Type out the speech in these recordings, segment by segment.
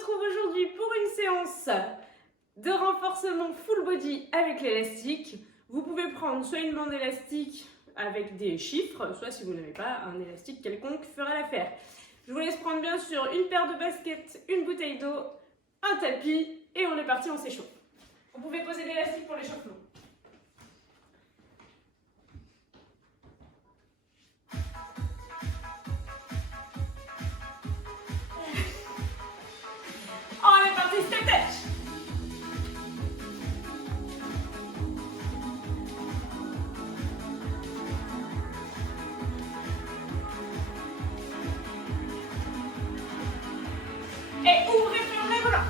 retrouve aujourd'hui pour une séance de renforcement full body avec l'élastique. Vous pouvez prendre soit une bande élastique avec des chiffres, soit si vous n'avez pas un élastique quelconque fera l'affaire. Je vous laisse prendre bien sûr une paire de baskets, une bouteille d'eau, un tapis et on est parti, on s'échauffe. Vous pouvez poser l'élastique pour l'échauffement. On est parti, step touch. Et ouvrez bien les bras.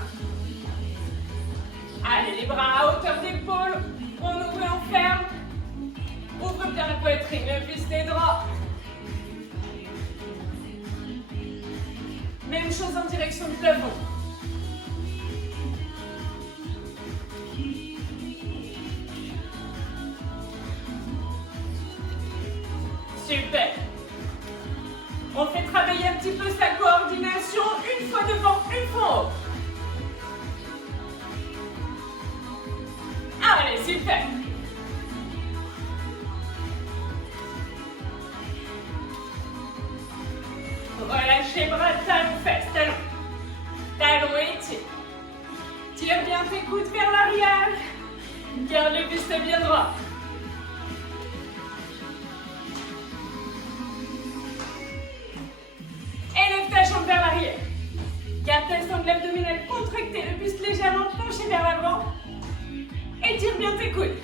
Allez, les bras à hauteur d'épaule. On ouvre et on ferme. Ouvre bien la poitrine, le buste est droit. Même chose en direction du plafond. Super. On fait travailler un petit peu sa coordination, une fois devant, une fois en haut. Allez, super. Relâchez bras, talons, fesses, talons. Talons et tire. Tire bien tes coudes vers l'arrière. Garde le buste bien droit. Élève ta jambe vers l'arrière. Garde ta sangle abdominale contractée, le buste légèrement penché vers l'avant. Étire bien tes coudes.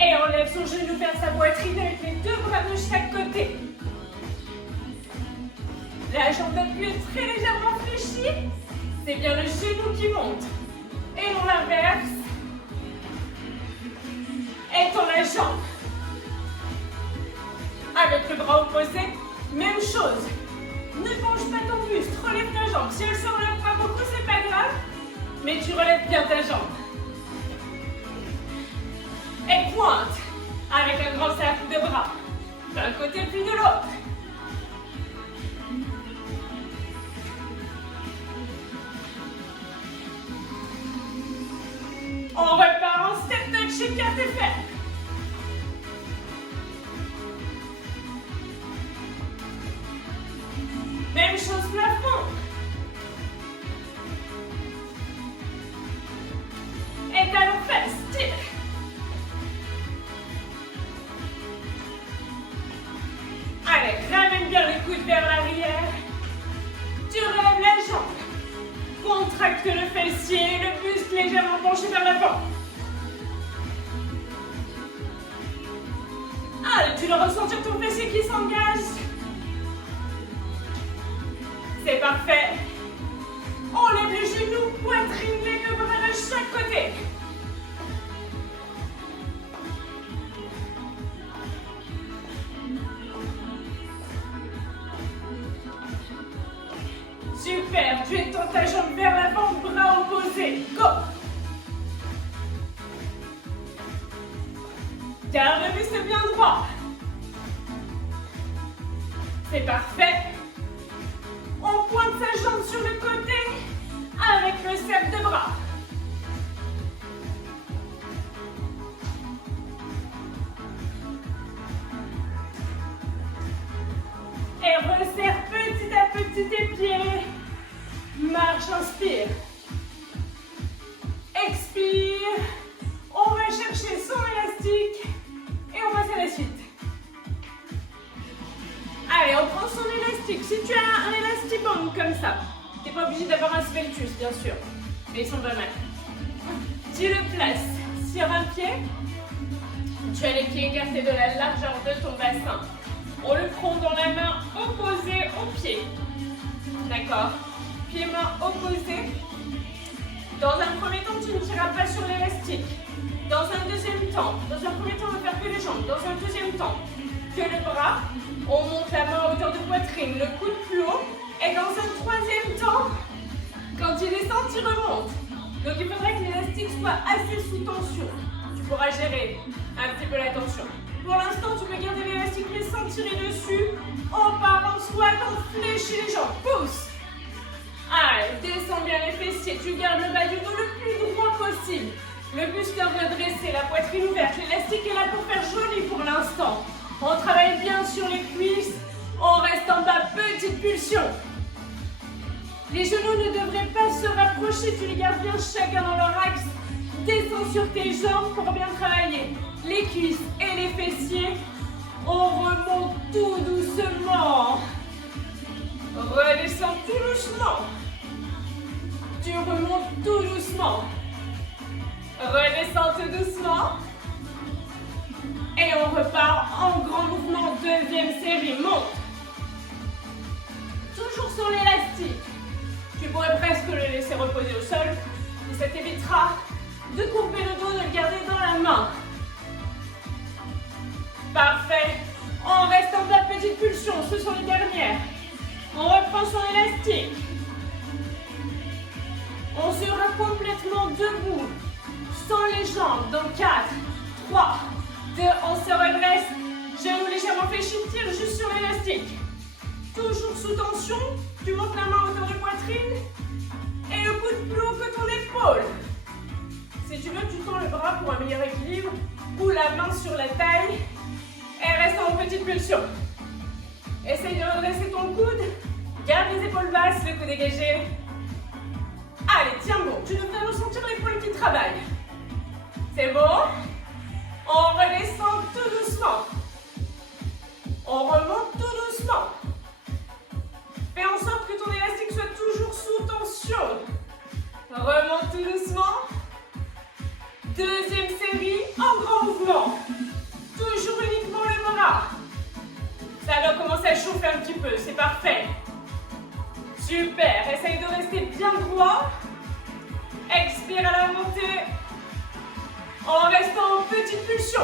Et on lève son genou vers sa poitrine avec les deux bras de chaque côté. La jambe d'appui est très légèrement fléchie. C'est bien le genou qui monte. Et on l'inverse. Étends la jambe. Avec le bras opposé, même chose. Ne penche pas ton buste, relève ta jambe. Si elle ne se relève pas beaucoup, c'est pas grave, mais tu relèves bien ta jambe. Et pointe, avec un grand cercle de bras, d'un côté puis de l'autre. On repart en step touch, écarte et fers. Même chose plafond. Et talons fesses, tire. Allez, ramène bien le coude vers l'arrière. Tu relèves la jambe. Contracte le fessier, le buste légèrement penché vers l'avant. Allez, tu dois ressentir ton fessier qui s'engage. C'est parfait. On lève les genoux, poitrine, les deux bras de chaque côté. Super, tu étends ta jambe vers l'avant, bras opposés. Go. Garde le buste bien droit. C'est parfait. On pointe sa jambe sur le côté avec le cercle de bras. Et resserre petit à petit tes pieds. Marche, inspire. Expire. On va chercher son élastique et on passe à la suite. Allez, on prend son élastique. Si tu as un élastiband comme ça, tu n'es pas obligé d'avoir un sveltus, bien sûr, mais ils sont pas mal. Tu le places sur un pied. Tu as les pieds écartés de la largeur de ton bassin. On le prend dans la main opposée au pied. D'accord? Pieds-mains opposés. Dans un premier temps, tu ne tireras pas sur l'élastique. Dans un deuxième temps, on va faire que les jambes. Dans un deuxième temps, que le bras. On monte la main à hauteur de poitrine, le coude plus haut. Et dans un troisième temps, quand il descend, tu remontes. Donc il faudrait que l'élastique soit assez sous tension. Tu pourras gérer un petit peu la tension. Pour l'instant, tu peux garder l'élastique, mais sans tirer dessus. On part en squat, on fléchit les jambes. Pousse. Allez, descends bien les fessiers. Tu gardes le bas du dos le plus droit possible. Le buste redressé, la poitrine ouverte. L'élastique est là pour faire joli pour l'instant. On travaille bien sur les cuisses. On reste en bas, petite pulsion. Les genoux ne devraient pas se rapprocher. Tu les gardes bien chacun dans leur axe. Descends sur tes jambes pour bien travailler les cuisses et les fessiers. On remonte tout doucement. Redescends tout doucement. Tu remontes tout doucement. Redescends tout doucement. Et on repart en grand mouvement. Deuxième série. Monte. Toujours sur l'élastique. Tu pourrais presque le laisser reposer au sol. Et ça t'évitera de courber le dos, de le garder dans la main. Parfait. On reste en bas, petite pulsion. Ce sont les dernières. On reprend son élastique. On sera complètement debout. Sans les jambes. Dans 4, 3, 2, on se redresse. Genoux légèrement fléchis. Tire juste sur l'élastique. Toujours sous tension. Tu montes la main à hauteur de poitrine. Et le coude plus haut que ton épaule. Si tu veux, tu tends le bras pour un meilleur équilibre. Ou la main sur la taille. Et reste en petite pulsion. Essaye de redresser ton coude. Garde les épaules basses, le coude dégagé. Allez, tiens bon. Tu devrais ressentir l'épaule qui travaille. C'est bon? On redescend tout doucement. On remonte tout doucement. Fais en sorte que ton élastique soit toujours sous tension. Remonte tout doucement. Deuxième série, en grand mouvement. Toujours uniquement les bras. Ça doit commencer à chauffer un petit peu, c'est parfait. Super, essaye de rester bien droit. Expire à la montée. En restant en petite pulsion.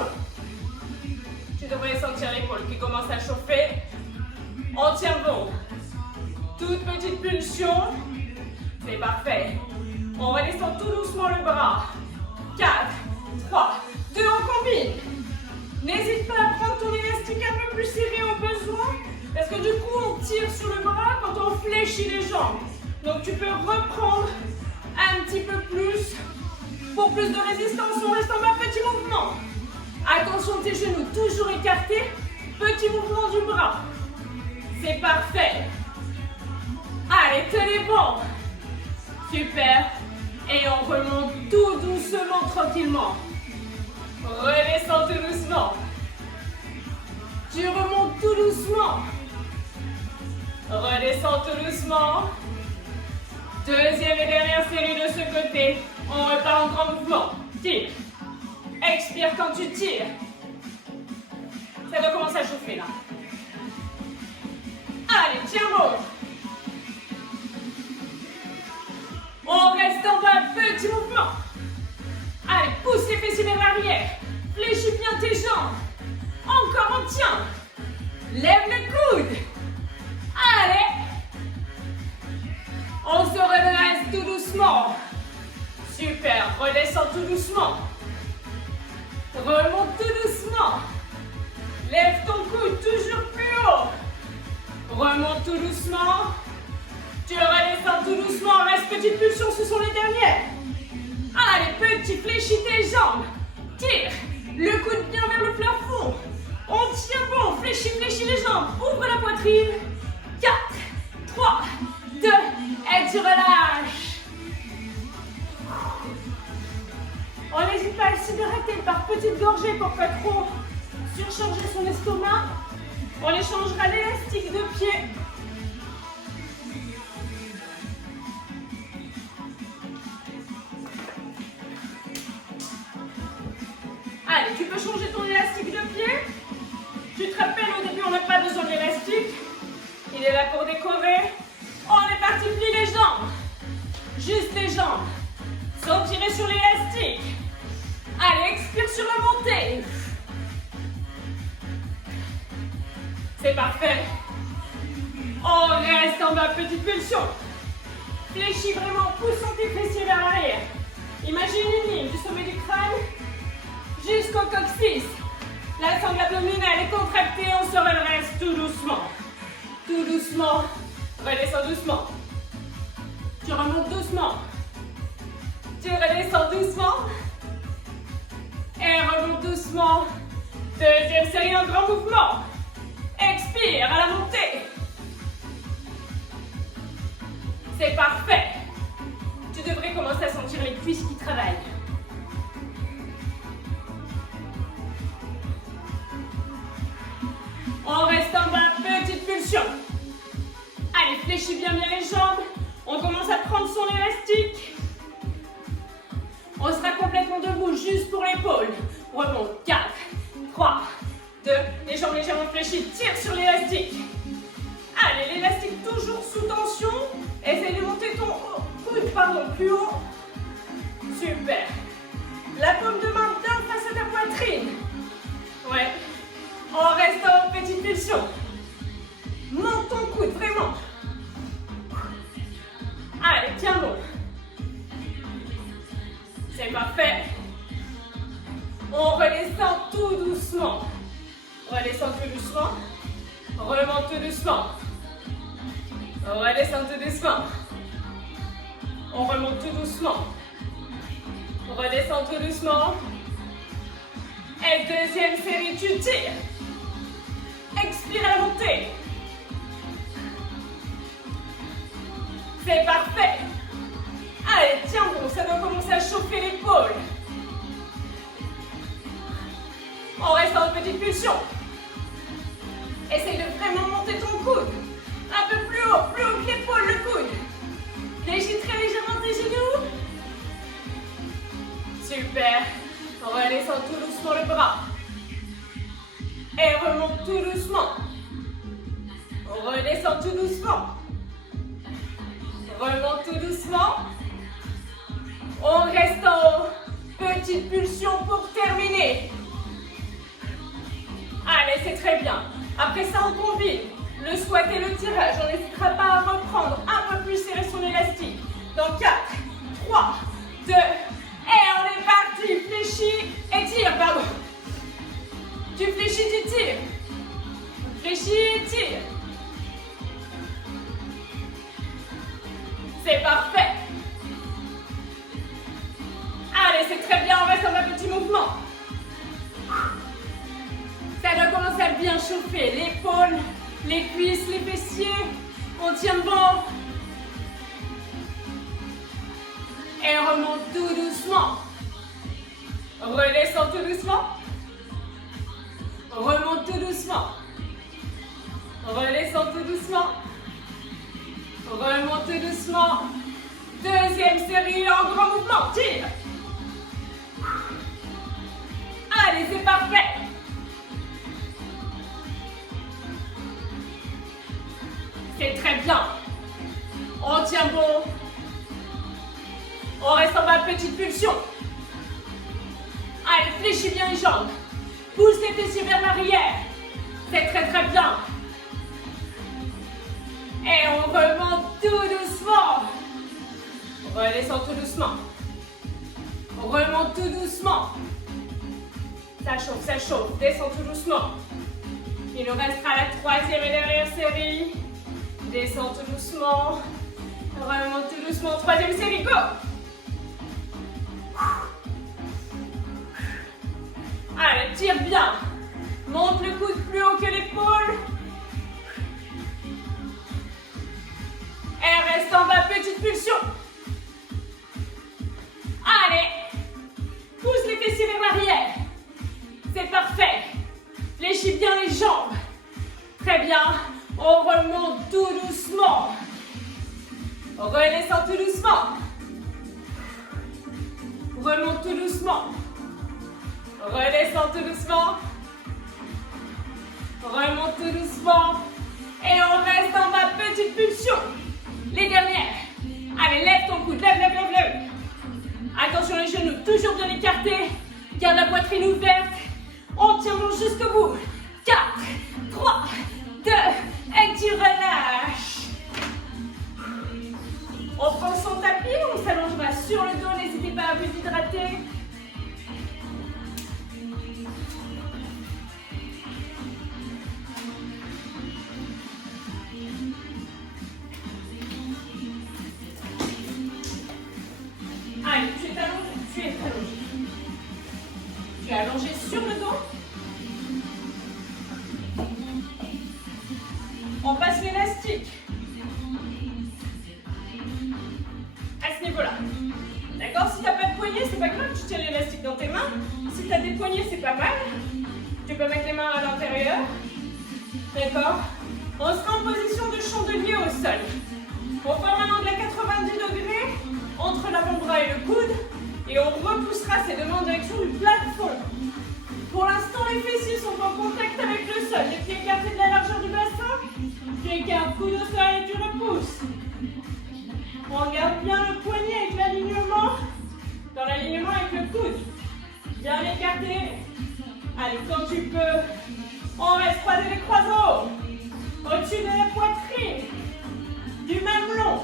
Tu devrais sentir l'épaule qui commence à chauffer. On tient bon. Toute petite pulsion. C'est parfait. On redescend tout doucement le bras. 4, 3, 2, on combine. N'hésite pas à prendre ton élastique un peu plus serré au besoin. Parce que du coup, on tire sur le bras quand on fléchit les jambes. Donc tu peux reprendre un petit peu plus. Pour plus de résistance, on reste en bas, petit mouvement. Attention, tes genoux toujours écartés. Petit mouvement du bras. C'est parfait. Allez, tenez bon. Super. Et on remonte tout doucement, tranquillement. Redescends tout doucement. Tu remontes tout doucement. Redescends tout doucement. Deuxième et dernière série de ce côté. On repart en grand mouvement. Tire. Expire quand tu tires. Ça doit commencer à chauffer là. Allez, tiens bon. On reste en bas, petit mouvement. Allez, pousse les fessiers vers l'arrière. Fléchis bien tes jambes. Encore, on tient. Lève le coude. Allez. On se redresse tout doucement. Super, redescends tout doucement. Remonte tout doucement. Lève ton coude toujours plus haut. Remonte tout doucement. Tu redescends tout doucement. Reste petite pulsion, ce sont les dernières. Allez, petit, fléchis tes jambes. Tire. Le coude bien vers le plafond. On tient bon. Fléchis les jambes. Ouvre la poitrine. 4, 3, 2, et tu relâches. On n'hésite pas à s'hydrater par petites gorgées pour pas trop surcharger son estomac. On échangera l'élastique de pied. Allez, tu peux changer ton élastique de pied. Tu te rappelles, au début, on n'a pas besoin de l'élastique. Il est là pour décorer. On est parti, plie les jambes. Juste les jambes. Sans tirer sur l'élastique. Allez, expire sur la montée. C'est parfait. On reste en bas, petite pulsion. Fléchis vraiment, poussant tes fessiers vers l'arrière. Imagine une ligne du sommet du crâne jusqu'au coccyx. La sangle abdominale est contractée, on se redresse. C'est parfait. Tu devrais commencer à sentir les cuisses qui travaillent. On reste en bas, petite pulsion. Allez, fléchis bien les jambes. On commence à prendre son élastique. On sera complètement debout, juste pour l'épaule. On remonte. 4, 3, 2, les jambes légèrement fléchies. Tire sur l'élastique. Allez, l'élastique toujours sous tension. Essaye de monter ton coude, plus haut. Super. La paume de main bien face à ta poitrine. Ouais. On reste en petite pulsion. Monte ton coude, vraiment. Allez, tiens bon. C'est parfait. On redescend tout doucement. Redescend tout doucement. Remonte tout doucement. Redescend tout doucement. On remonte tout doucement. Redescend tout doucement. Et deuxième série, tu tires. Expire à la montée. C'est parfait. Allez, tiens bon, ça doit commencer à chauffer l'épaule. On reste en petite pulsion. Essaye de vraiment monter ton coude. Un peu plus haut que l'épaule, le coude. Fléchis très légèrement tes genoux. Super. Redescends tout doucement le bras. Et remonte tout doucement. Redescends tout doucement. Remonte tout doucement. On reste en petite pulsion pour terminer. Allez, c'est très bien. Après ça, on combine le squat et le tirage. On n'hésitera pas à reprendre un peu plus serré son élastique. Dans 4, 3, 2, et on est parti. Fléchis et tire, pardon. Tu fléchis, tu tires. Fléchis et tire. C'est parfait. Allez, c'est très bien. On reste dans un petit mouvement. Ça doit commencer à bien chauffer. L'épaule, les cuisses, les fessiers. On tient bon. Et on remonte tout doucement. Redescend tout doucement. Remonte tout doucement. Redescend tout doucement. Remonte tout doucement. Deuxième série en grand mouvement. Tire. Allez, c'est parfait. C'est très bien. On tient bon. On reste en bas, petite pulsion. Allez, fléchis bien les jambes. Pousse les fessiers vers l'arrière. C'est très très bien. Et on remonte tout doucement. Redescend tout doucement. On remonte tout doucement. Ça chauffe, ça chauffe. Descend tout doucement. Il nous restera la troisième et dernière série. Descend tout doucement. Remonte tout doucement. Troisième série, go! Allez, tire bien. Monte le coude plus haut que l'épaule. Et reste en bas, petite pulsion. Allez. Pousse les fessiers vers l'arrière. C'est parfait. Fléchis bien les jambes. Très bien. On remonte tout doucement. Redescend tout doucement. Remonte tout doucement. Redescend tout doucement. Remonte tout doucement. Et on reste en bas, petite pulsion. Les dernières. Allez, lève ton coude. Lève, lève, lève, lève. Attention les genoux, toujours bien écartés. Garde la poitrine ouverte. On tient bon jusqu'au bout. 4, 3, 2, et tu relâches. On prend son tapis, on s'allongera sur le dos. N'hésitez pas à vous hydrater. Allez, tu es allongé. Tu es allongé. Tu es allongé sur le dos. On passe l'élastique. c'est pas grave, tu tiens l'élastique dans tes mains. Si tu as des poignets, c'est pas mal. Tu peux mettre les mains à l'intérieur. D'accord? On sera en position de chandelier au sol. On fait un angle à 90 degrés entre l'avant-bras et le coude. Et on repoussera ses deux mains en direction du plafond. Pour l'instant, les fessiers sont en contact avec le sol. Les pieds écartés de la largeur du bassin. Tu écartes, coude au sol et tu repousses. On garde bien le poignet avec l'alignement. Dans l'alignement avec le coude. Bien écarté. Allez, quand tu peux. On reste croiser les croiseaux. Au-dessus de la poitrine. Du même long.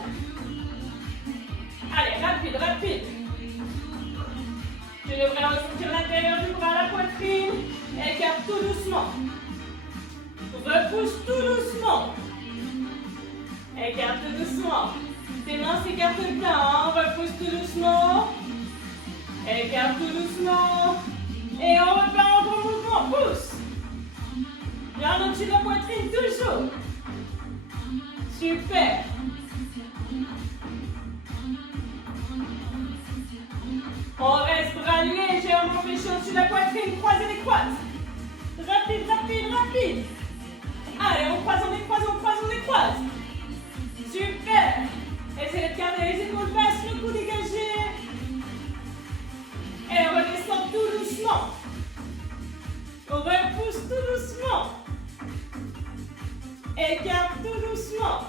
Allez, rapide, rapide. Tu devrais ressentir l'intérieur du bras à la poitrine. Écarte tout doucement. Repousse tout doucement. Écarte tout doucement. Tes mains s'écartent bien. Repousse tout doucement. Écarte tout doucement. Et on repart en gros mouvement. Pousse. Bien au-dessus de la poitrine, toujours. Super. On reste bras légèrement fléchis au-dessus de la poitrine. Croisez les croises. Rapide, rapide, rapide. Allez, on croise, on décroise, on croise, on décroise. Super. Essayez de garder les épaules basses, le cou dégagé. Et on redescend tout doucement. On repousse tout doucement. Écarte tout doucement.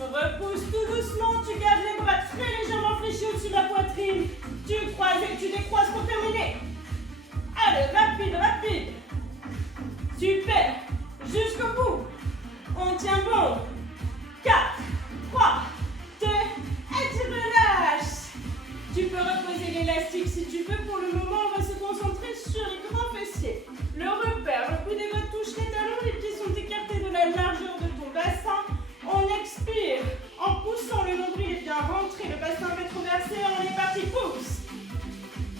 Repousse tout doucement. Tu gardes les bras très légèrement fléchis au-dessus de la poitrine. Tu croises et tu décroises pour terminer. Allez, rapide, rapide. Super. Jusqu'au bout. On tient bon. 4, 3, 2, et tu relâches. Tu peux reposer l'élastique si tu veux. Pour le moment, on va se concentrer sur les grands fessiers. Le repère, le bout des doigts touche les talons, les pieds sont écartés de la largeur de ton bassin. On expire en poussant, le nombril est bien rentré, le bassin rétroversé, on est parti, pousse.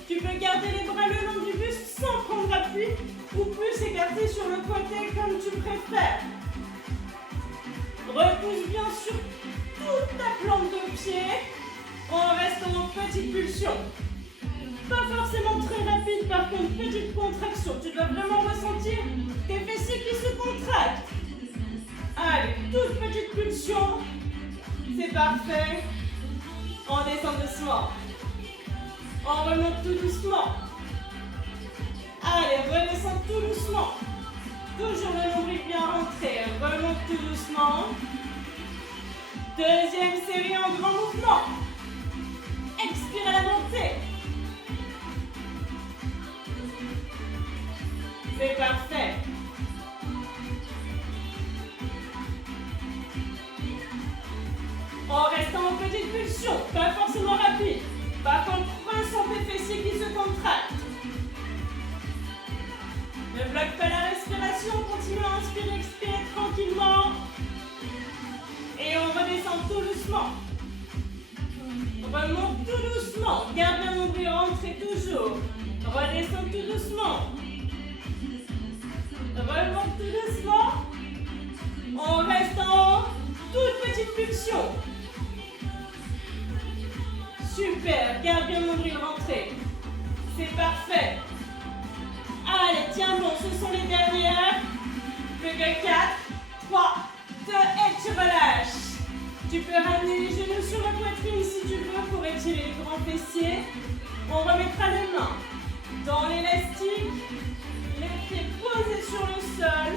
Tu peux garder les bras le long du buste sans prendre appui ou plus écartés sur le côté comme tu préfères. Repousse bien sur toute ta plante de pied en restant en petite pulsion. Pas forcément très rapide, par contre, petite contraction. Tu dois vraiment ressentir tes fessiers qui se contractent. Allez, toute petite pulsion. C'est parfait. On descend doucement. On remonte tout doucement. Allez, redescend tout doucement. Toujours le nombril bien rentré. Remonte tout doucement. Deuxième série en grand mouvement. Expire à la montée. C'est parfait. En restant en petite pulsion, pas forcément rapide. Par contre, ressens tes fessiers qui se contractent. Ne bloque pas la respiration, continue à inspirer, expirer tranquillement. Et on redescend tout doucement. On remonte tout doucement. Garde bien mon nombril rentré toujours. Redescend tout doucement. Remonte tout doucement. On reste en toute petite pulsion. Super, garde bien mon nombril rentré. C'est parfait. Allez, tiens bon, ce sont les dernières. Plus que 4, 3, 2, et tu relâches. Tu peux ramener les genoux sur la poitrine si tu veux pour étirer les grands fessiers. On remettra les mains dans l'élastique. Les pieds posés sur le sol.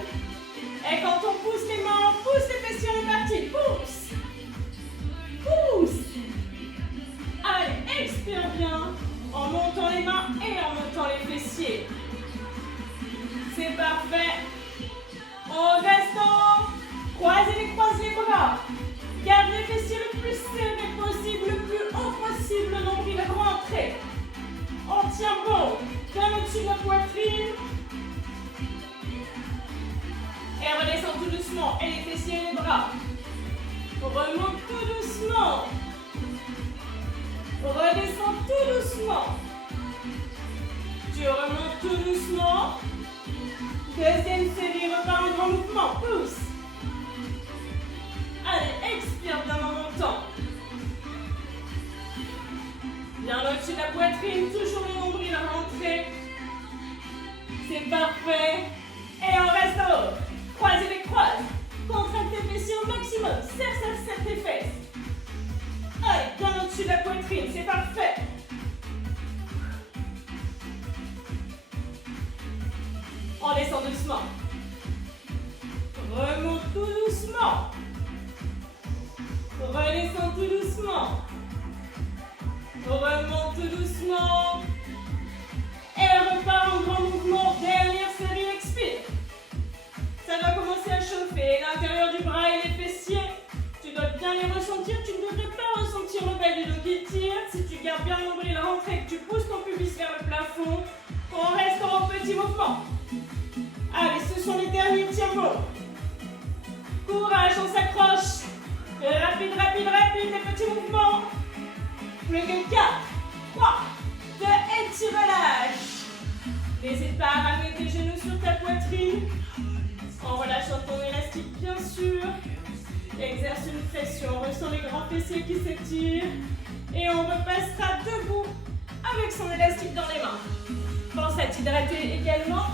Et quand on pousse les mains, on pousse les fessiers, on est parti. Pousse. Pousse. Allez, expire bien en montant les mains et en montant les fessiers. C'est parfait. En restant, croise les bras. Garde les fessiers le plus serré possible, le plus haut possible, le nombril rentré. On tient bon, bien au-dessus de la poitrine. Et redescend tout doucement. Et les fessiers et les bras. Remonte tout doucement. Redescends tout doucement. Tu remontes tout doucement. Deuxième série, repars en grand mouvement. Pousse. Allez, expire bien en montant. Bien au-dessus de poitrine, toujours le nombril rentré. C'est parfait. Et on reste en haut. Croisez les croises. Contracte tes fessiers au maximum. Serre tes fesses. Allez, bien au-dessus de la poitrine. C'est parfait. On descend doucement. Remonte tout doucement. Redescends tout doucement. Remonte tout doucement. Et repart en grand mouvement. Dernière série, expire. Ça va commencer à chauffer l'intérieur du bras et les fessiers. Tu dois bien les ressentir. Tu ne devrais pas ressentir le bas du dos qui tire. Si tu gardes bien le nombril rentré et que tu pousses ton pubis vers le plafond, on reste en petit mouvement. Allez, ce sont les derniers tiers-mots. Courage, on s'accroche. Rapide, les petits mouvements. Plus que 4, 3, 2, et tu relâches. N'hésite pas à ramener tes genoux sur ta poitrine. En relâchant ton élastique, bien sûr. Exerce une pression, ressens les grands fessiers qui s'étirent. Et on repassera debout avec son élastique dans les mains. Pense à t'hydrater également.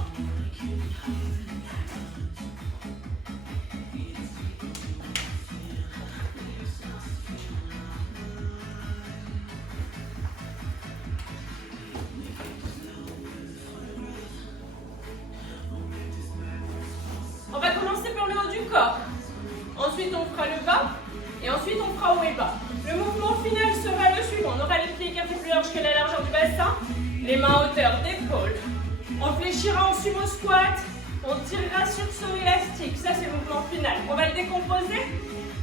On va commencer par le haut du corps. Ensuite, on fera le bas. Et ensuite, on fera haut et bas. Le mouvement final sera le suivant. On aura les pieds écartés plus larges que la largeur du bassin. Les mains à hauteur d'épaule. On fléchira en sumo squat. On tirera sur son élastique. Ça, c'est le mouvement final. On va le décomposer.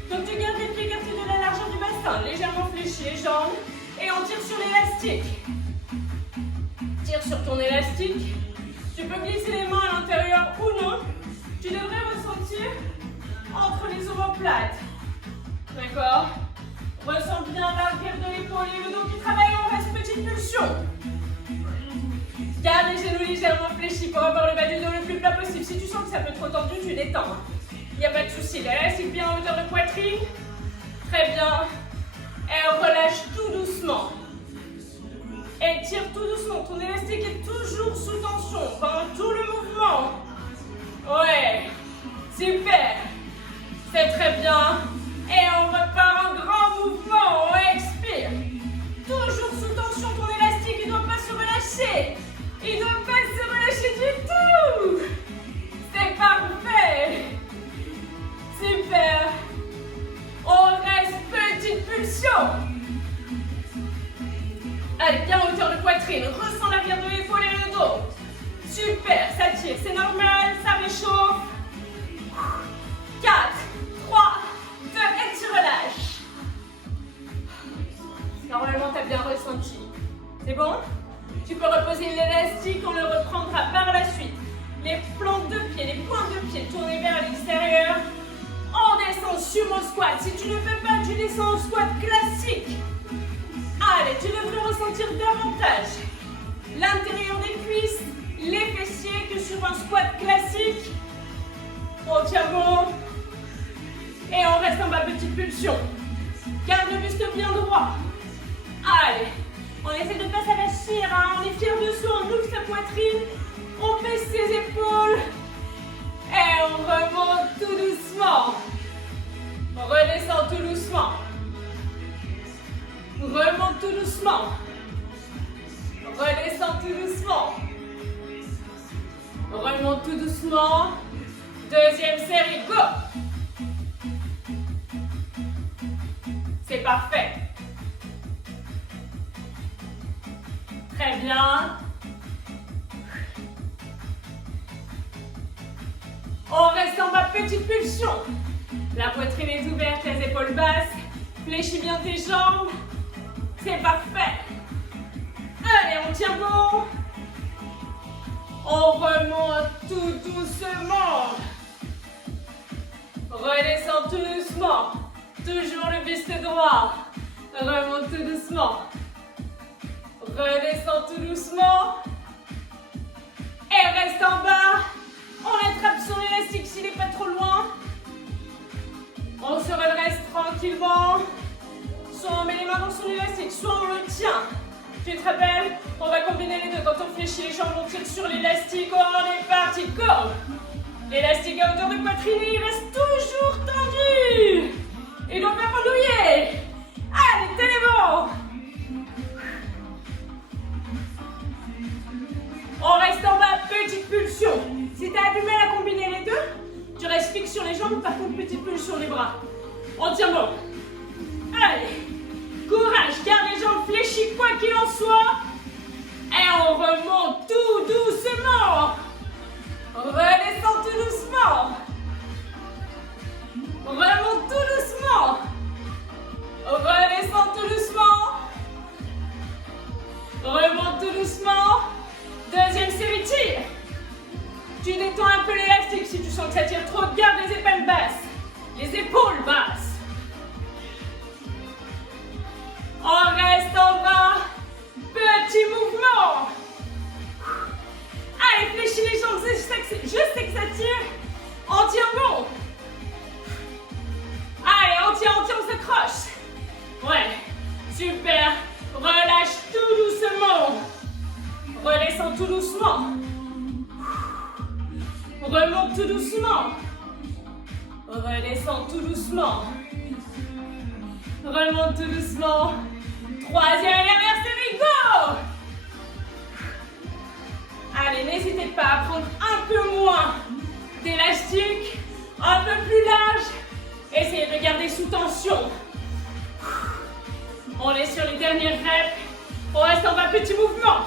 Donc, tu gardes les pieds écartés de la largeur du bassin. Légèrement fléchis les jambes. Et on tire sur l'élastique. Tire sur ton élastique. Tu peux glisser les mains à l'intérieur ou non. Tu devrais ressentir entre les omoplates. D'accord? Ressens bien l'arrière de l'épaule et le dos qui travaille. On reste petite pulsion. Garde les genoux légèrement fléchis pour avoir le bas du dos le plus plat possible. Si tu sens que ça peut être trop tendu, tu détends. Il n'y a pas de souci. L'élastique bien en hauteur de poitrine. Très bien. Et on relâche tout doucement. Et tire tout doucement. Ton élastique est toujours sous tension pendant tout le mouvement. Ouais. Super. C'est très bien. Et on repart en grand mouvement. On expire. Toujours sous tension ton élastique. Il ne doit pas se relâcher. Il ne doit pas se relâcher du tout. C'est parfait. Super. On reste petite pulsion. Allez, bien en hauteur de poitrine. Ressens l'arrière de l'épaule et le dos. Super, ça tire. C'est normal, ça réchauffe. 4, 3, 2, et tu relâches. Normalement, tu as bien ressenti. C'est bon? Tu peux reposer l'élastique, on le reprendra par la suite. Les plantes de pied, les pointes de pied tournés vers l'extérieur. On descend sumo squat. Si tu ne peux pas, tu descends au squat classique. Allez, tu devrais ressentir davantage l'intérieur des cuisses, les fessiers que sur un squat classique. On tient bon. Et on reste en bas, petite pulsion. Garde le buste bien droit. Allez, on essaie de ne pas s'arracher, hein. On est fiers de soi, on ouvre sa poitrine, on baisse ses épaules. Et on remonte tout doucement. On redescend tout doucement. Remonte tout doucement. Redescend tout doucement. Remonte tout doucement. Deuxième série, go! C'est parfait. Très bien. On reste en bas, petite pulsion. La poitrine est ouverte, les épaules basses. Fléchis bien tes jambes. C'est parfait. Allez, on tient bon. On remonte tout doucement. Redescend tout doucement. Toujours le buste droit. Remonte tout doucement. Redescend tout doucement. Et reste en bas. On attrape son élastique s'il n'est pas trop loin. On se redresse tranquillement. Soit on met les mains dans son élastique, soit on le tient. Tu te rappelles? On va combiner les deux. Quand on fléchit les jambes, on tire sur l'élastique. On est parti, go! L'élastique à hauteur de poitrine, il reste toujours tendu. Il doit pas pendouiller. Allez, tenez bon. On reste en bas, petite pulsion. Si tu as du mal à combiner les deux, tu restes fixe sur les jambes, par contre petite pulsion sur les bras. On tient bon. Allez, courage, garde les jambes fléchies quoi qu'il en soit. Et on remonte tout doucement. Redescends tout doucement. Remonte tout doucement. Redescends tout doucement. Remonte tout doucement. Deuxième série, tire. Tu détends un peu l'élastique si tu sens que ça tire trop. Garde les épaules basses. Les épaules basses. On reste en bas. Petit mouvement. Allez, fléchis les jambes. Je sais que ça tire. On tient bon. Allez, on tient, on s'accroche. Ouais, super. Relâche tout doucement. Redescends tout doucement. Remonte tout doucement. Redescends tout doucement. Remonte tout doucement. Troisième et dernière série, go! Allez, n'hésitez pas à prendre un peu moins d'élastique, un peu plus large. Essayez de garder sous tension. On est sur les dernières reps. On reste en bas, petit mouvement.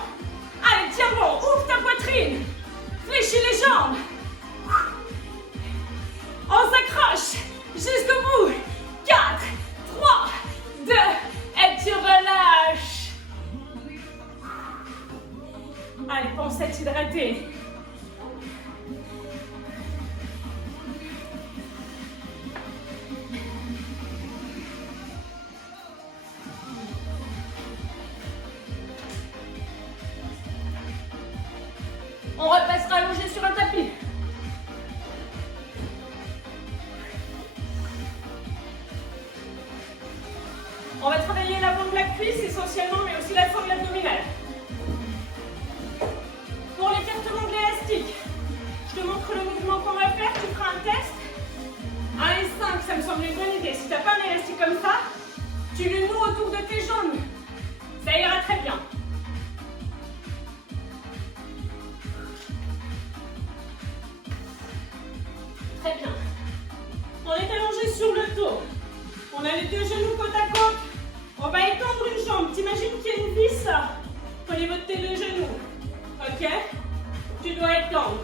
Allez, tiens bon, ouvre ta poitrine. Fléchis les jambes. On s'accroche jusqu'au bout. 4, 3, 2, et tu relâches. Allez, pense à t'hydrater. On repassera allongé sur un tapis. On va travailler l'avant de la cuisse essentiellement, mais aussi la forme abdominale. Pour l'écartement de l'élastique, je te montre le mouvement qu'on va faire. Tu feras un test. 1 et 5, ça me semble une bonne idée. Si tu n'as pas un élastique comme ça, tu le noues autour de tes jambes. Ça ira très bien. Très bien. On est allongé sur le dos. On a les deux genoux côte à côte. On va étendre une jambe. T'imagines qu'il y a une vis au niveau de tes deux genoux. Ok? Tu dois étendre.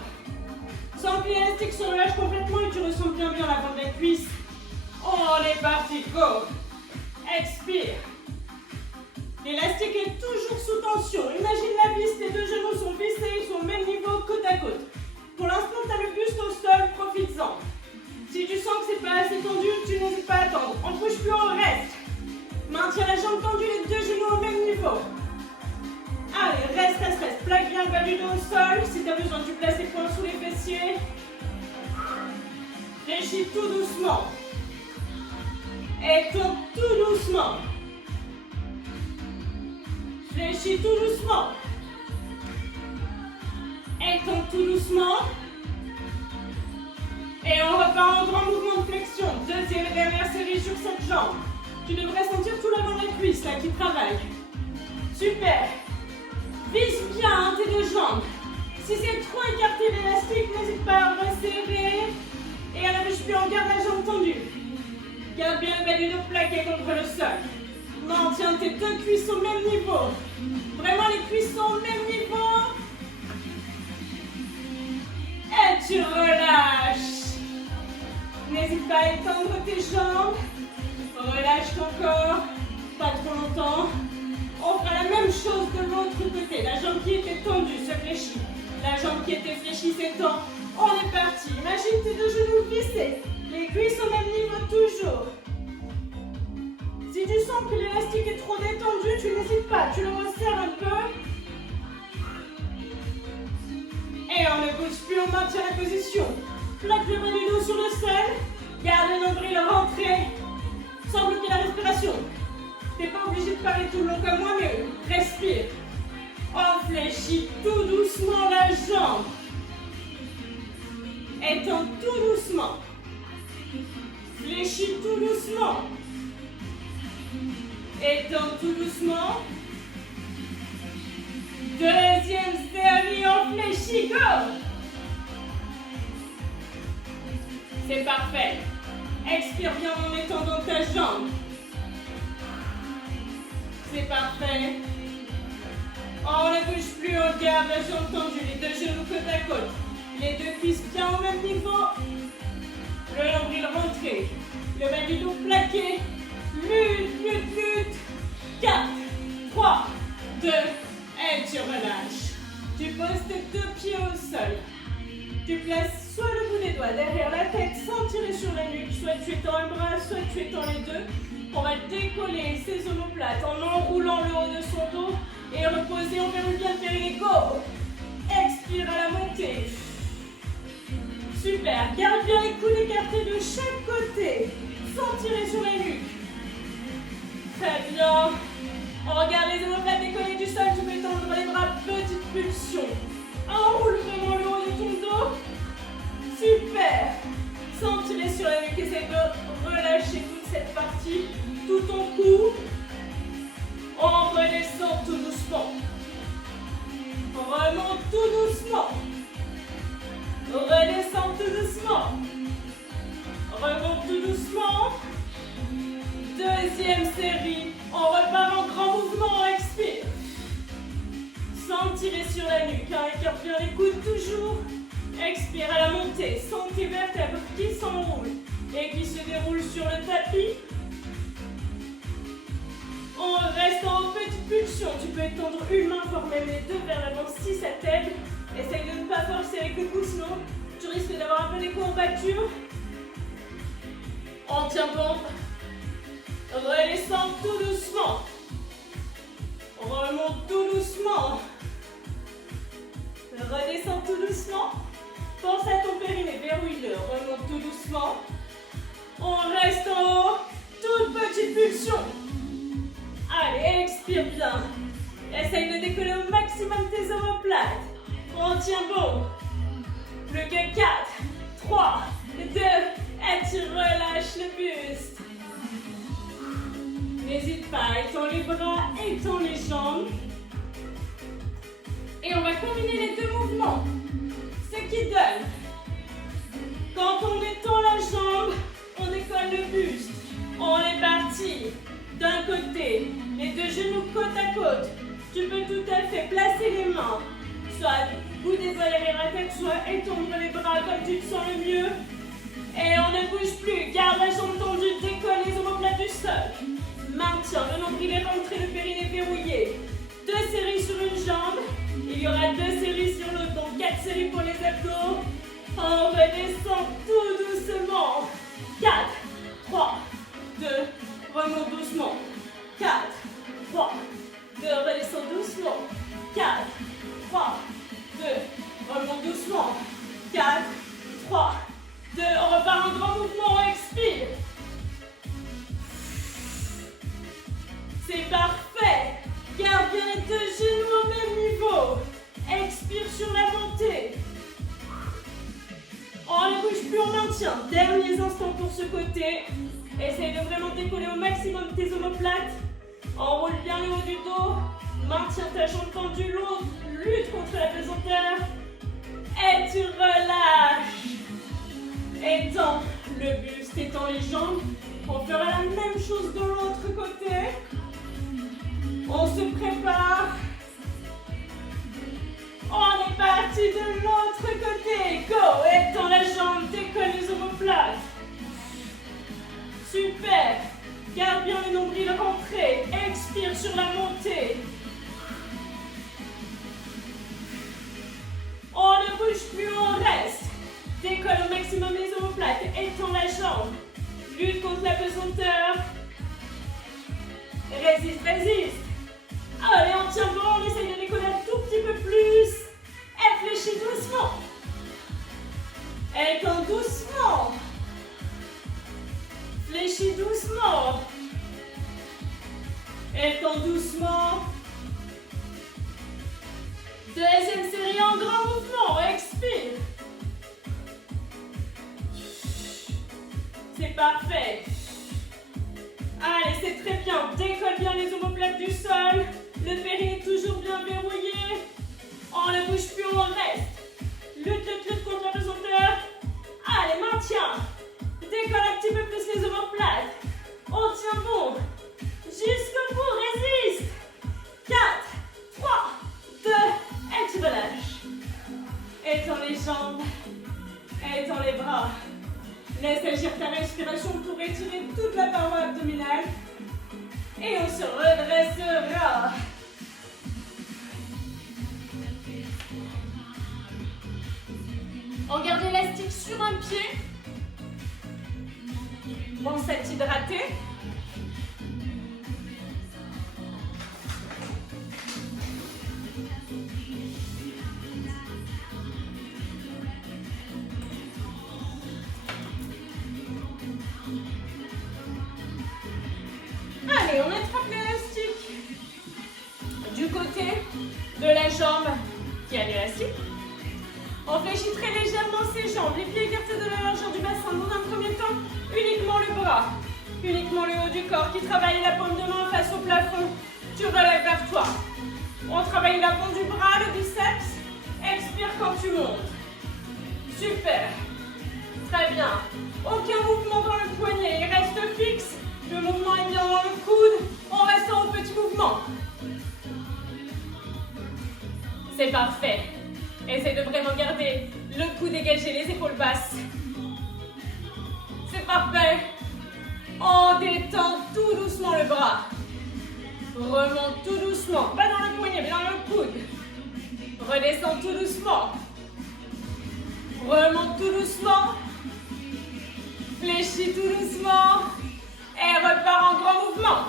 Sans que l'élastique se relâche complètement et tu ressens bien l'avant de la cuisse. On est parti. Go. Expire. L'élastique est toujours sous tension. Imagine la vis. Tes deux genoux sont vissés. Ils sont au même niveau côte à côte. Pour l'instant, tu as le buste au sol, profites-en. Si tu sens que c'est pas assez tendu, tu n'hésites pas à attendre. On ne bouge plus, on reste. Maintiens la jambe tendue, les deux genoux au même niveau. Allez, reste. Plaque bien le bas du dos au sol. Si tu as besoin, tu places les poings sous les fessiers. Fléchis tout doucement. Et tourne tout doucement. Fléchis tout doucement. Étends tout doucement. Et on repart en grand mouvement de flexion. Deuxième et dernière série sur cette jambe. Tu devrais sentir tout l'avant de la cuisse là qui travaille. Super. Vise bien tes deux jambes. Si c'est trop écarté l'élastique, n'hésite pas à resserrer. Et à la bouche-pied, on garde la jambe tendue. Garde bien le bas du dos plaqué contre le sol. Maintiens tes deux cuisses au même niveau. Vraiment, les cuisses sont au même niveau. Et tu relâches. N'hésite pas à étendre tes jambes. Relâche ton corps. Pas trop longtemps. On fera la même chose de l'autre côté. La jambe qui était tendue se fléchit. La jambe qui était fléchie s'étend. On est parti. Imagine tes deux genoux vissés. Les cuisses au même niveau toujours. Si tu sens que l'élastique est trop détendu, tu n'hésites pas. Tu le resserres un peu. Et on ne bouge plus, on maintient la position. Plaque le bas du dos sur le sol. Garde le nombril rentré. Sans bloquer la respiration. T'es pas obligé de parler tout le long comme moi, mais respire. On fléchit tout doucement la jambe. Étends tout doucement. Fléchis tout doucement. Étends tout doucement. Deuxième série, on fléchit, go! C'est parfait. Expire bien en étendant ta jambe. C'est parfait. On ne bouge plus, on garde la jambe tendue, les deux genoux côte à côte. Les deux cuisses bien au même niveau. Le nombril rentré. Le bas du dos plaqué. Lutte, lutte, lutte. 4, 3, 2, et tu relâches. Tu poses tes deux pieds au sol. Tu places soit le bout des doigts derrière la tête sans tirer sur la nuque, soit tu étends un bras, soit tu étends les deux. On va décoller ses omoplates en enroulant le haut de son dos et reposer, on verrouille bien le périnée. Go! Expire à la montée. Super, garde bien les coudes écartés de chaque côté, sans tirer sur la nuque. Très bien. On regarde les omoplates décollées du sol, tu peux étendre les bras, petite pulsion. Enroule vraiment le haut de ton dos. Super. Sans tirer sur la nuque, essaye de relâcher toute cette partie, tout ton cou. On redescend tout doucement. On remonte tout doucement. Redescend tout doucement. Remonte tout doucement. Deuxième série. On repart en grand mouvement. Expire. Sans tirer sur la nuque. Écarte bien les coudes toujours. Expire à la montée. Sens tes vertèbres qui s'enroulent et qui se déroulent sur le tapis. On reste en petite pulsion. Tu peux étendre une main, voire même les deux vers l'avant si ça t'aide. Essaye de ne pas forcer avec le cou, sinon tu risques d'avoir un peu des courbatures. On tient bon. Redescends tout doucement. On remonte tout doucement. Redescends tout doucement. Pense à ton périnée, verrouille-le. Remonte tout doucement. On reste en haut. Toute petite pulsion. Allez, expire bien. Essaye de décoller au maximum tes omoplates. On tient bon. Plus que 4, 3, 2, et tu relâches le buste. N'hésite pas, étends les bras, étends les jambes. Et on va combiner les deux mouvements. Ce qui donne. Quand on étend la jambe, on décolle le buste. On est parti. D'un côté, les deux genoux côte à côte. Tu peux tout à fait placer les mains. Soit bout des doigts derrière la tête, soit étendre les bras comme tu te sens le mieux. Et on ne bouge plus. Garde la jambe tendue, décolle les omoplates du sol. Maintiens, le nombril est rentré, le périnée verrouillé. 2 séries sur une jambe. Il y aura 2 séries sur l'autre, donc 4 séries pour les abdos. On redescend tout doucement. 4, 3, 2, remonte doucement. 4, 3, 2, redescend doucement. 4, 3, 2, remonte doucement. 4, 3, 2, on repart en grand mouvement, on expire. C'est parfait. Garde bien les deux genoux au même niveau. Expire sur la montée. On ne bouge plus, on maintient. Derniers instants pour ce côté. Essaye de vraiment décoller au maximum tes omoplates. Enroule bien le haut du dos. Maintiens ta jambe tendue, l'autre. Lutte contre la pesanteur. Et tu relâches. Étends le buste, étends les jambes. On fera la même chose de l'autre côté. On se prépare. On est parti de l'autre côté. Go! Étends la jambe, décolle les omoplates. Super. Garde bien le nombril rentré. Expire sur la montée. On ne bouge plus, on reste. Décolle au maximum les omoplates. Étends la jambe. Lutte contre la pesanteur. Résiste, résiste. Allez, on tient bon, on essaye de décoller un tout petit peu plus. Et fléchis doucement. Étends doucement. Fléchis doucement. C'est parfait. Allez, c'est très bien. Décolle bien les omoplates du sol. Le périnée toujours bien verrouillé. On ne bouge plus, on reste. Lutte contre la pesanteur. Allez, maintien. Décolle un petit peu plus les omoplates. On tient bon. Jusqu'au bout, résiste. 4, 3, 2, et tu relâches. Étends les jambes. Étends les bras. Laisse agir ta respiration pour étirer toute la paroi abdominale. Et on se redressera. On garde l'élastique sur un pied. Pense à t'hydrater. Allez, on attrape l'élastique du côté de la jambe qui a l'élastique. On fléchit très légèrement ses jambes, les pieds écartés de la largeur du bassin. Dans un premier temps, uniquement le bras, uniquement le haut du corps qui travaille la paume de main face au plafond. Tu relèves vers toi. On travaille la paume du bras, le biceps. Expire quand tu montes. Super. Très bien. Aucun mouvement dans le poignet, il reste fixe. Le mouvement est bien dans le coude. On reste en petit mouvement. C'est parfait. Essaye de vraiment garder le cou dégagé, les épaules basses. C'est parfait. On détend tout doucement le bras. Remonte tout doucement. Pas dans le poignet, mais dans le coude. Redescends tout doucement. Remonte tout doucement. Fléchis tout doucement. Et repars en grand mouvement.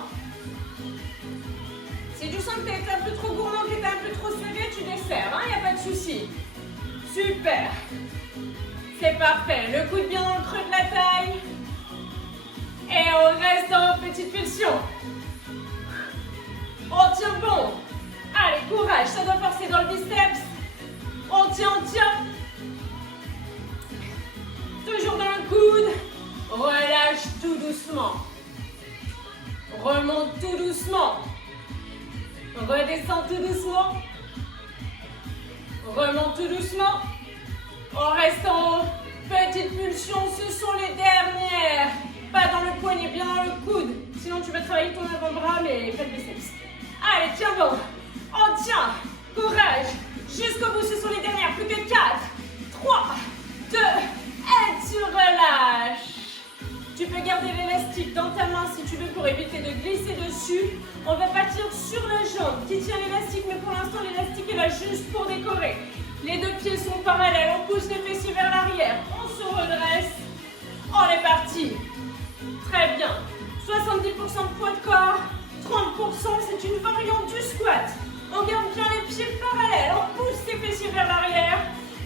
Si tu sens que tu es un peu trop gourmand, que tu es un peu trop serré, tu desserres, il n'y a pas de souci. Super. C'est parfait. Le coude bien dans le creux de la taille. Et on reste en petite pulsion. On tient bon. Allez, courage. Ça doit forcer dans le biceps. On tient, on tient. Toujours dans le coude. Relâche tout doucement. Remonte tout doucement. Redescends tout doucement. Remonte tout doucement. On reste en petite pulsion. Ce sont les dernières. Pas dans le poignet, bien dans le coude. Sinon, tu vas travailler ton avant-bras, mais pas le biceps. Allez, tiens bon. On tient. Courage. Jusqu'au bout, ce sont les dernières. Plus que 4, 3, 2, et tu relâches. Tu peux garder l'élastique dans ta main si tu veux pour éviter de glisser dessus. On va partir sur la jambe qui tient l'élastique, mais pour l'instant l'élastique est là juste pour décorer. Les deux pieds sont parallèles, on pousse les fessiers vers l'arrière, on se redresse. On est parti. Très bien. 70% de poids de corps, 30% c'est une variante du squat. On garde bien les pieds parallèles, on pousse ses fessiers vers l'arrière.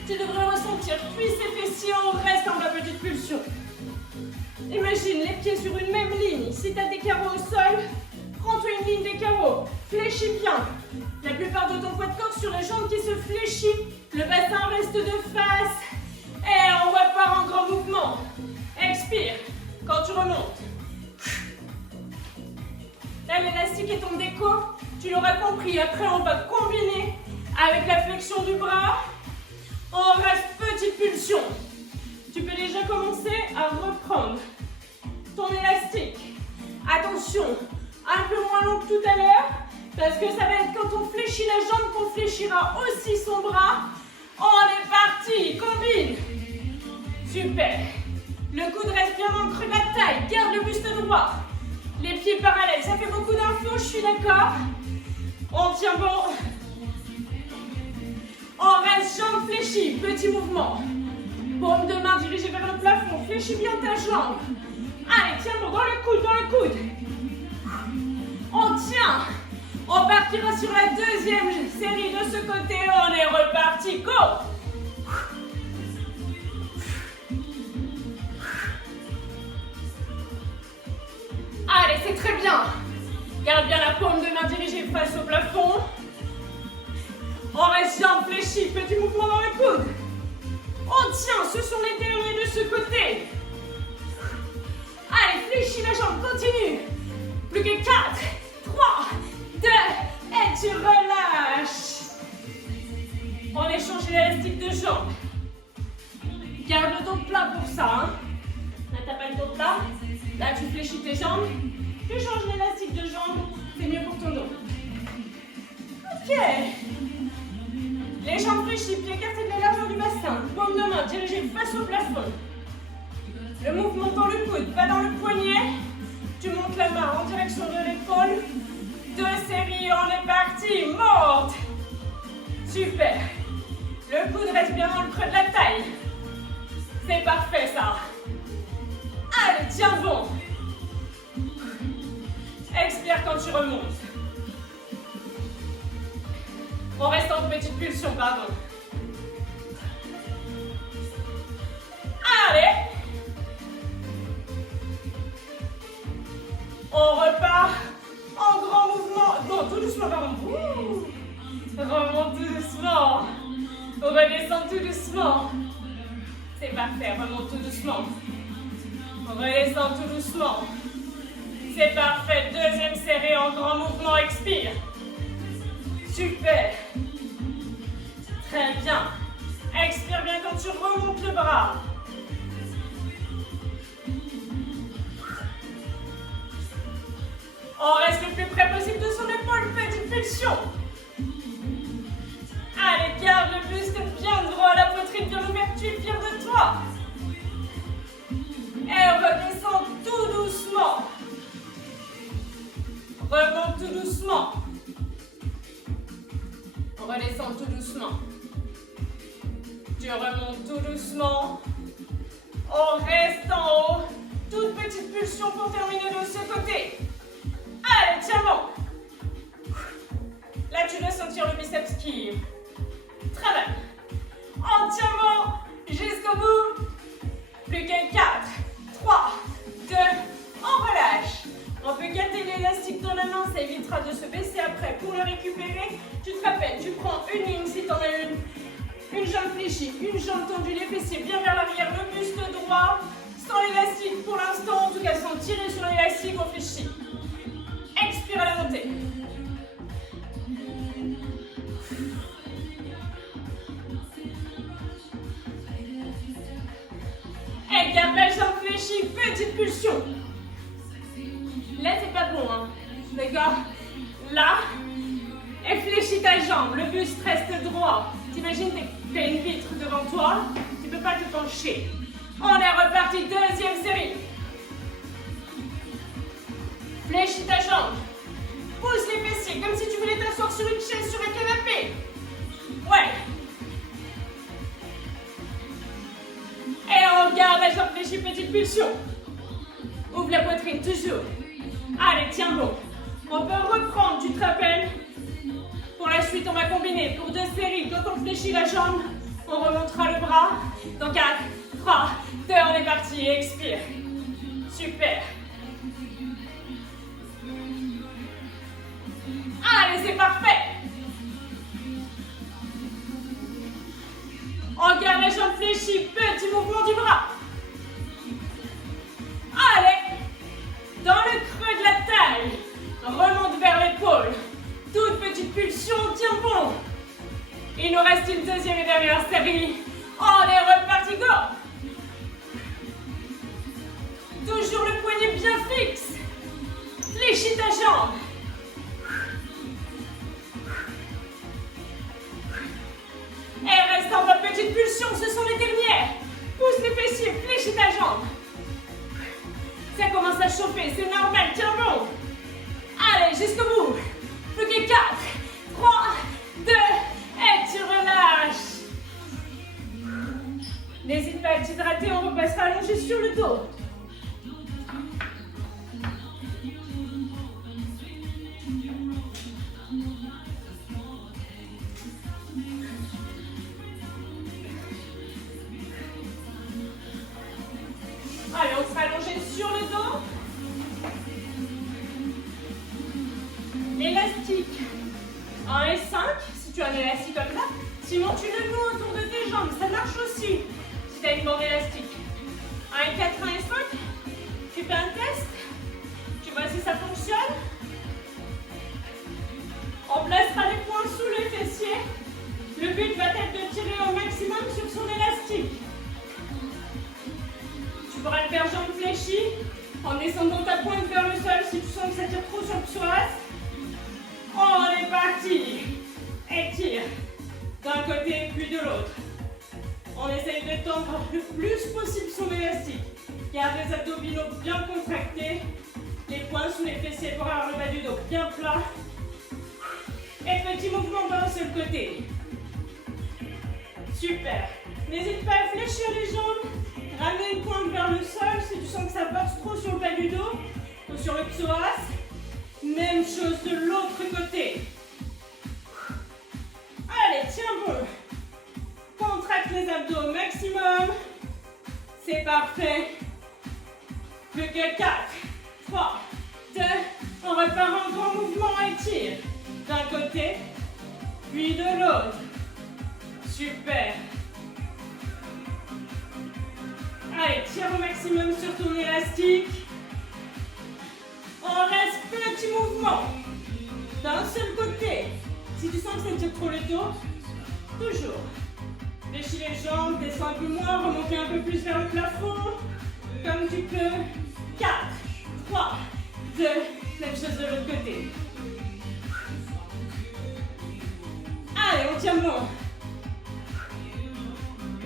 Tu devrais ressentir cuisses et fessiers, on reste dans la petite pulsion. Imagine les pieds sur une même ligne. Si tu as des carreaux au sol, prends-toi une ligne des carreaux. Fléchis bien. La plupart de ton poids de corps sur la jambe qui se fléchit. Le bassin reste de face. Et on repart en grand mouvement. Expire quand tu remontes. Là, l'élastique est en déco. Tu l'auras compris. Après, on va combiner avec la flexion du bras. On reste petite pulsion. Tu peux déjà commencer à reprendre ton élastique. Attention, un peu moins long que tout à l'heure, parce que ça va être quand on fléchit la jambe qu'on fléchira aussi son bras. On est parti, combine. Super. Le coude reste bien dans le creux de la taille. Garde le buste droit. Les pieds parallèles, ça fait beaucoup d'infos, je suis d'accord. On tient bon. On reste jambes fléchies, petit mouvement. Paume de main dirigée vers le plafond, fléchis bien ta jambe. Allez, tiens bon, dans le coude, dans le coude. On tient. On partira sur la deuxième série de ce côté. On est reparti, go. Allez, c'est très bien. Garde bien la paume de main dirigée face au plafond. On reste jambes fléchies, petit mouvement dans le coude. On tient, ce sont les derniers de ce côté. fléchis la jambe, continue. Plus que 4, 3, 2, et tu relâches. On échange l'élastique de jambe. Garde le dos plat pour ça. Hein. Là, t'as pas le dos plat. Là, tu fléchis tes jambes. Tu changes l'élastique de jambe. C'est mieux pour ton dos. Ok. Les jambes fléchies, pieds écartés de la largeur du bassin. Paume de main dirigée face au plafond. Le mouvement dans le coude va dans le poignet. Tu montes la main en direction de l'épaule. 2 séries, on est parti. Monte. Super. Le coude reste bien dans le creux de la taille. C'est parfait ça. Allez, tiens bon. Expire quand tu remontes. On reste en petite pulsion, pardon. Allez. On repart en grand mouvement. Non, tout doucement, pardon. Ouh. Remonte tout doucement. Redescends tout doucement. C'est parfait, remonte tout doucement. Redescends tout doucement. C'est parfait. Deuxième série en grand mouvement, expire. Super. Très bien. Expire bien quand tu remontes le bras. On reste le plus près possible de son épaule, petite pulsion. Allez, garde le buste bien droit, la poitrine bien ouverte, tu es fier de toi. Et redescends tout doucement. Remonte tout doucement. Redescends tout doucement. Tu remontes tout doucement. On reste en haut. Toute petite pulsion pour terminer de ce côté. Allez, tiens bon. Là, tu dois sentir le biceps qui travaille. On tient bon jusqu'au bout. Plus que 4, 3, 2, on relâche. On peut gâter l'élastique dans la main, ça évitera de se baisser après. Pour le récupérer, tu te rappelles, tu prends une ligne si tu en as une jambe fléchie, une jambe tendue, les fessiers bien vers l'arrière, le buste droit, sans l'élastique pour l'instant, en tout cas sans tirer sur l'élastique, on fléchit. Expire à la montée. Et garde la jambe fléchie, petite pulsion. Là, c'est pas bon, hein. D'accord? Là, et fléchis ta jambe, le buste reste droit. T'imagines que tu as une vitre devant toi, tu peux pas te pencher. On est reparti, deuxième série. Fléchis ta jambe. Pousse les fessiers, comme si tu voulais t'asseoir sur une chaise, sur un canapé. Ouais. Et on garde la jambe fléchie, petite pulsion. Ouvre la poitrine, toujours. Allez, tiens bon. On peut reprendre, tu te rappelles? Pour la suite, on va combiner pour 2 séries. Quand on fléchit la jambe, on remontera le bras. Dans 4, 3, 2, on est parti. Expire. Super. Allez, c'est parfait. On garde la jambe fléchie. Petit mouvement du bras. Allez. Dans le creux de la taille, remonte vers l'épaule. Toute petite pulsion, tiens bon. Il nous reste une deuxième et dernière série. On est reparti, go. Toujours le poignet bien fixe. Fléchis ta jambe. Et reste en bas, petite pulsion, ce sont les dernières. Pousse les fessiers, fléchis ta jambe. Ça commence à chauffer, c'est normal, tiens bon. Allez, jusqu'au bout. Plus que 4, 3, 2, et tu relâches. N'hésite pas à t'hydrater, on repassera allongé sur le dos. Allez, on sera allongé sur le dos. L'élastique en S5, si tu as un élastique comme ça. Sinon, tu le noues autour de tes jambes. Ça marche aussi si tu as une bande élastique. Un 4, un S5. Tu fais un test. Première jambe fléchie, en descendant ta pointe vers le sol si tu sens que ça tire trop sur le psoas. On est parti. Étire d'un côté puis de l'autre. On essaye de tendre le plus possible son élastique. Garde les abdominaux bien contractés. Les poings sous les fessiers pour avoir le bas du dos bien plat. Et petit mouvement d'un seul côté. Super. N'hésite pas à fléchir les jambes. Ramener une pointe vers le sol si tu sens que ça force trop sur le bas du dos ou sur le psoas. Même chose de l'autre côté. Allez, tiens bon. Contracte les abdos au maximum. C'est parfait. Plus que 4, 3, 2. On repart en grand mouvement et tire. D'un côté, puis de l'autre. Super. Allez, tire au maximum sur ton élastique. On reste petit mouvement. D'un seul côté. Si tu sens que ça tire trop le dos, toujours. Fléchis les jambes, descends un peu moins, remontez un peu plus vers le plafond. Comme tu peux. 4, 3, 2. Même chose de l'autre côté. Allez, on tient bon.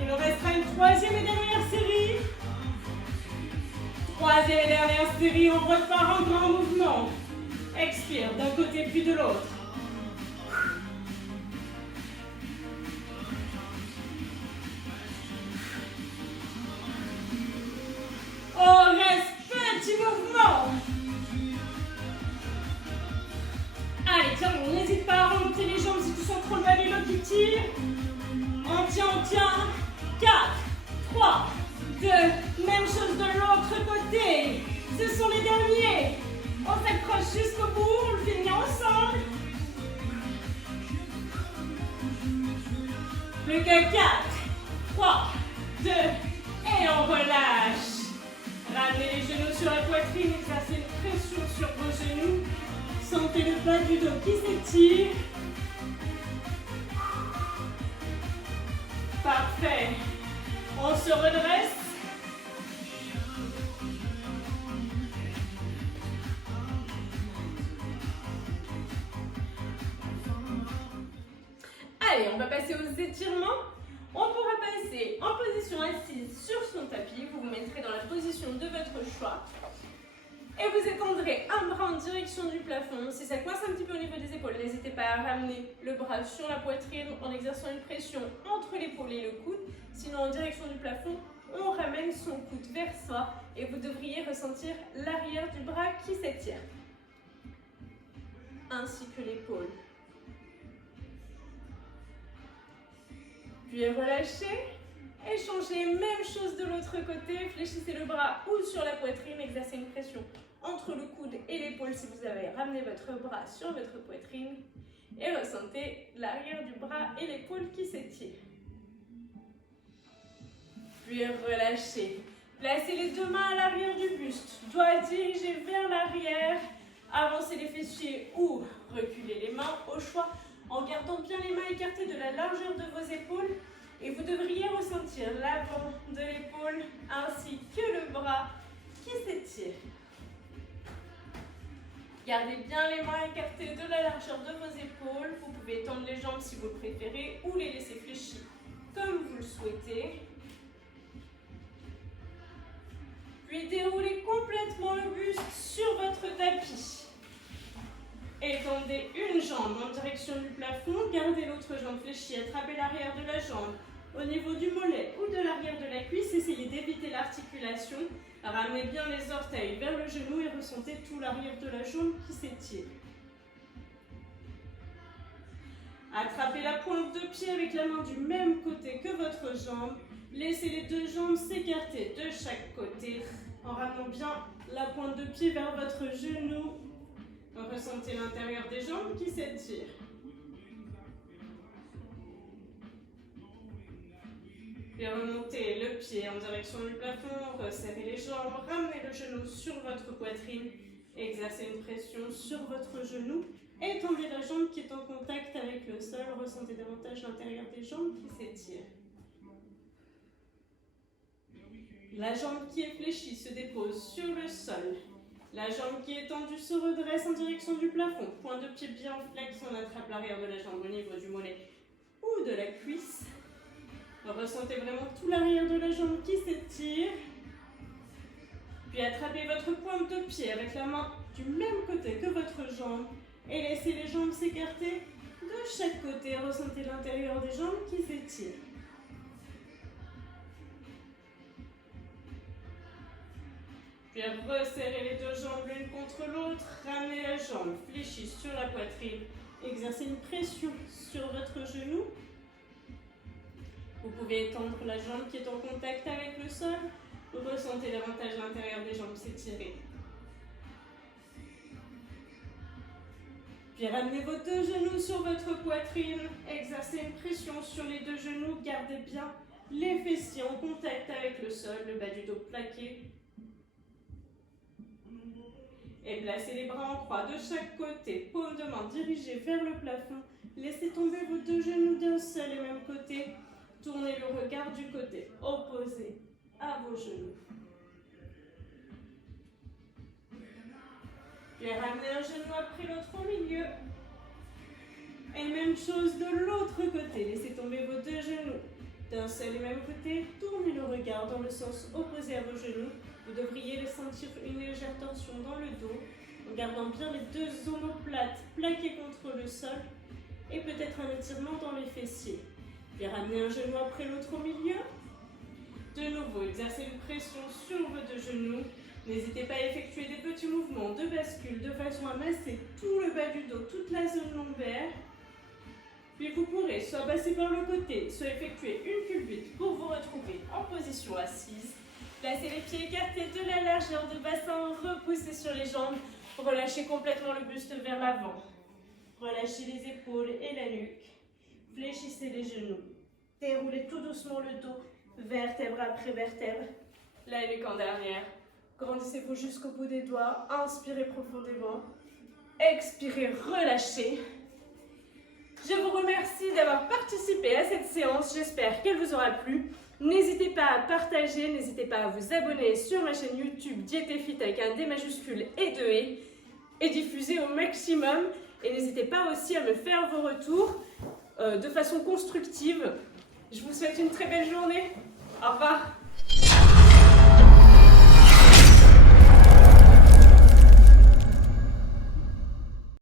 Il nous restera une troisième et dernière série. Troisième et dernière série, on repart en grand mouvement. Expire d'un côté puis de l'autre. On reste petit mouvement. Allez, tiens, on n'hésite pas à remonter les jambes si tu sens trop le bas du dos qui tire. On tient, on tient. 4, 3, 2. Même chose de l'autre côté. Ce sont les derniers. On s'accroche jusqu'au bout, on le finit ensemble. Plus que 4, 3, 2. Et on relâche. Ramenez les genoux sur la poitrine, exercez une pression sur vos genoux. Sentez le bas du dos qui s'étire. Parfait. On se redresse. Allez, on va passer aux étirements. On pourra passer en position assise sur son tapis. Vous vous mettrez dans la position de votre choix. Et vous étendrez un bras en direction du plafond. Si ça coince un petit peu au niveau des épaules, n'hésitez pas à ramener le bras sur la poitrine en exerçant une pression entre l'épaule et le coude. Sinon, en direction du plafond, on ramène son coude vers soi et vous devriez ressentir l'arrière du bras qui s'étire, ainsi que l'épaule. Puis relâchez, échangez, même chose de l'autre côté, fléchissez le bras ou sur la poitrine, exercez une pression entre le coude et l'épaule si vous avez ramené votre bras sur votre poitrine et ressentez l'arrière du bras et l'épaule qui s'étire. Puis relâchez. Placez les deux mains à l'arrière du buste, doigts dirigés vers l'arrière, avancez les fessiers ou reculez les mains au choix en gardant bien les mains écartées de la largeur de vos épaules et vous devriez ressentir l'avant de l'épaule ainsi que le bras qui s'étire. Gardez bien les mains écartées de la largeur de vos épaules. Vous pouvez étendre les jambes si vous le préférez ou les laisser fléchir comme vous le souhaitez. Puis déroulez complètement le buste sur votre tapis. Étendez une jambe en direction du plafond, gardez l'autre jambe fléchie, attrapez l'arrière de la jambe au niveau du mollet ou de l'arrière de la cuisse, essayez d'éviter l'articulation, ramenez bien les orteils vers le genou et ressentez tout l'arrière de la jambe qui s'étire. Attrapez la pointe de pied avec la main du même côté que votre jambe, laissez les deux jambes s'écarter de chaque côté en ramenant bien la pointe de pied vers votre genou. Ressentez l'intérieur des jambes qui s'étire. Puis remontez le pied en direction du plafond, resserrez les jambes, ramenez le genou sur votre poitrine, exercez une pression sur votre genou, étendez la jambe qui est en contact avec le sol, ressentez davantage l'intérieur des jambes qui s'étire. La jambe qui est fléchie se dépose sur le sol. La jambe qui est tendue se redresse en direction du plafond. Point de pied bien flex, on attrape l'arrière de la jambe au niveau du mollet ou de la cuisse. Ressentez vraiment tout l'arrière de la jambe qui s'étire. Puis attrapez votre pointe de pied avec la main du même côté que votre jambe et laissez les jambes s'écarter de chaque côté. Ressentez l'intérieur des jambes qui s'étire. Puis resserrez les deux jambes l'une contre l'autre, ramenez la jambe fléchie sur la poitrine, exercez une pression sur votre genou. Vous pouvez étendre la jambe qui est en contact avec le sol, ressentez davantage l'intérieur des jambes s'étirer. Puis ramenez vos deux genoux sur votre poitrine, exercez une pression sur les deux genoux, gardez bien les fessiers en contact avec le sol, le bas du dos plaqué. Et placez les bras en croix de chaque côté, paume de main dirigée vers le plafond. Laissez tomber vos deux genoux d'un seul et même côté. Tournez le regard du côté opposé à vos genoux. Puis ramenez un genou après l'autre au milieu. Et même chose de l'autre côté. Laissez tomber vos deux genoux d'un seul et même côté. Tournez le regard dans le sens opposé à vos genoux. Vous devriez sentir une légère torsion dans le dos, en gardant bien les deux omoplates plaquées contre le sol et peut-être un étirement dans les fessiers. Puis ramenez un genou après l'autre au milieu. De nouveau, exercez une pression sur vos deux genoux. N'hésitez pas à effectuer des petits mouvements de bascule de façon à masser tout le bas du dos, toute la zone lombaire. Puis vous pourrez soit passer par le côté, soit effectuer une culbute pour vous retrouver en position assise. Placez les pieds écartés de la largeur de bassin, repoussez sur les jambes, relâchez complètement le buste vers l'avant. Relâchez les épaules et la nuque, fléchissez les genoux, déroulez tout doucement le dos, vertèbre après vertèbre, la nuque en dernière. Grandissez-vous jusqu'au bout des doigts, inspirez profondément, expirez, relâchez. Je vous remercie d'avoir participé à cette séance, j'espère qu'elle vous aura plu. N'hésitez pas à partager, n'hésitez pas à vous abonner sur ma chaîne YouTube Diète et Fit avec un D majuscule et 2 E et diffuser au maximum. Et n'hésitez pas aussi à me faire vos retours de façon constructive. Je vous souhaite une très belle journée. Au revoir.